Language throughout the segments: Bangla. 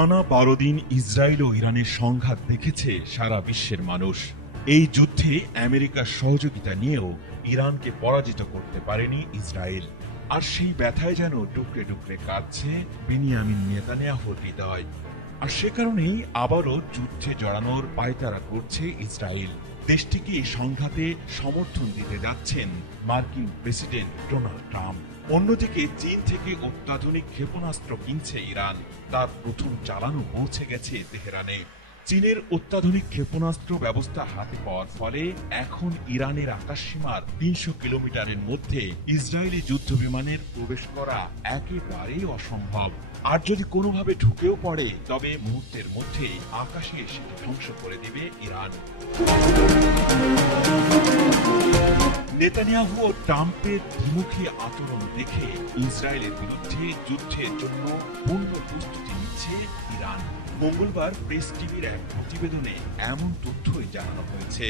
টানা ১২ দিন ইসরায়েল ও ইরানের সংঘাত দেখেছে সারা বিশ্বের মানুষ। এই যুদ্ধে আমেরিকার সহযোগিতা নিয়েও ইরানকে পরাজিত করতে পারেনি ইসরায়েল। আর সেই ব্যথায় যেন টুকরে টুকরে কাঁদছে বেনিয়ামিন নেতানিয়াহুর হৃদয়। আর সে কারণেই আবারও যুদ্ধে জড়ানোর পায়তারা করছে ইসরায়েল। দেশটিকে এই সংঘাতে সমর্থন দিতে যাচ্ছেন মার্কিন প্রেসিডেন্ট ডোনাল্ড ট্রাম্প। অন্যদিকে চীন থেকে অত্যাধুনিক ক্ষেপণাস্ত্র কিনছে ইরান। তার প্রথম চালানো পৌঁছে গেছে তেহরানে। চীনের অত্যাধুনিক ক্ষেপণাস্ত্র ব্যবস্থা হাতে পাওয়ার ফলে এখন ইরানের আকাশসীমার ৩০০ কিলোমিটারের মধ্যে ইসরায়েলি যুদ্ধ বিমানের প্রবেশ করা একেবারেই অসম্ভব। আর যদি কোনোভাবে ঢুকেও পড়ে তবে মুহূর্তের মধ্যে আকাশে এসে ধ্বংস করে দিবে ইরান। নেতানিয়াহু ও ট্রাম্পের দ্বিমুখী আচরণ দেখে ইসরায়েলের বিরুদ্ধে যুদ্ধের জন্য পূর্ণ প্রস্তুতি নিচ্ছে ইরান। মঙ্গলবার প্রেস টিভির এক প্রতিবেদনে এমন তথ্যই জানানো হয়েছে।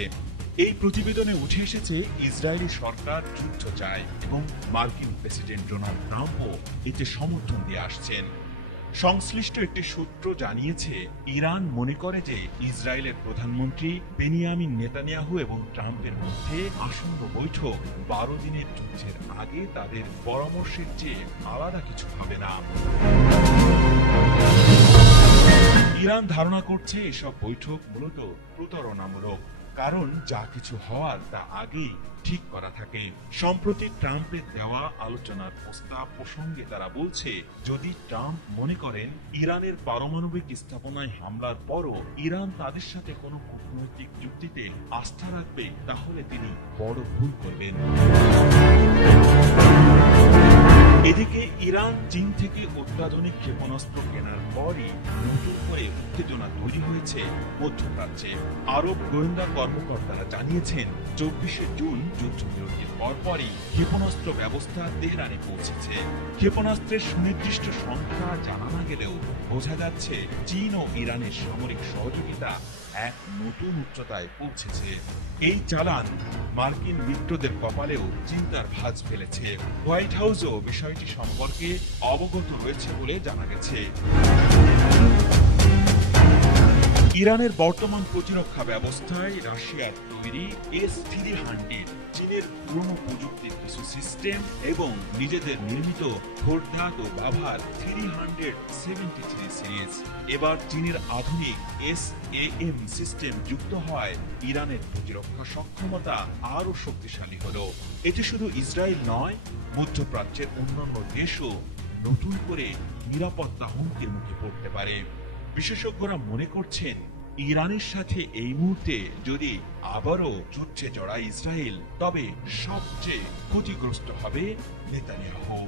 এই প্রতিবেদনে উঠে এসেছে ইসরায়েলি সরকার যুদ্ধ চায় এবং মার্কিন প্রেসিডেন্ট ডোনাল্ড ট্রাম্পও এতে সমর্থন দিয়ে আসছেন। সংশ্লিষ্ট একটি সূত্র জানিয়েছে, ইরান মনে করে যে ইসরায়েলের প্রধানমন্ত্রী বেনিয়ামিন নেতানিয়াহু এবং ট্রাম্পের মধ্যে আসন্ন বৈঠক ১২ দিনের যুদ্ধের আগে তাদের পরামর্শের চেয়ে আলাদা কিছু হবে না। ইরান ধারণা করছে এসব বৈঠক মূলত প্রতারণামূলক, কারণ যা কিছু হওয়ার তা আগেই ঠিক করা থাকে। সম্প্রতি ট্রাম্পের দেওয়া আলোচনার প্রস্তাব প্রসঙ্গে তারা বলছে, যদি ট্রাম্প মনে করেন ইরানের পারমাণবিক স্থাপনায় হামলার পরও ইরান তাদের সাথে কোনো কূটনৈতিক চুক্তিতে আস্থা রাখবে, তাহলে তিনি বড় ভুল করবেন। এদিকে ইরান চীন থেকে অত্যাধুনিক ক্ষেপণাস্ত্র কেনার পরই নতুন করে উত্তেজনা তৈরি হয়েছে মধ্যপ্রাচ্যে। আরব গোয়েন্দা কর্মকর্তারা জানিয়েছেন, ২৪শে জুন যুদ্ধবিরতির পরপরই ক্ষেপণাস্ত্র ব্যবস্থা তেহরানে পৌঁছেছে। ক্ষেপণাস্ত্রের সুনির্দিষ্ট সংখ্যা জানা না গেলেও বোঝা যাচ্ছে চীন ও ইরানের সামরিক সহযোগিতা এক নতুন উচ্চতায় পৌঁছেছে। এই চালান মার্কিন মিত্রদের কপালেও চিন্তার ভাঁজ ফেলেছে। হোয়াইট হাউসও বিষয়টি সম্পর্কে অবগত রয়েছে বলে জানা গেছে। ইরানের বর্তমান প্রতিরক্ষা ব্যবস্থায় রাশিয়ার তৈরি S-300, চীনের পুরনো প্রযুক্তির কিছু সিস্টেম এবং নিজেদের নির্মিত খোর্দাত ও বাভার 373 সিরিজ। এবার চীনের আধুনিক SAM সিস্টেম যুক্ত হওয়ায় ইরানের প্রতিরক্ষা সক্ষমতা আরও শক্তিশালী হলো। এতে শুধু ইসরায়েল নয়, মধ্যপ্রাচ্যের অন্যান্য দেশও নতুন করে নিরাপত্তা হুমকির মুখে পড়তে পারে। বিশেষজ্ঞরা মনে করছেন, ইরানের সাথে এই মুহূর্তে যদি আবারও যুদ্ধে জড়ায় ইসরায়েল, তবে সবচেয়ে ক্ষতিগ্রস্ত হবে নেতানিয়াহু।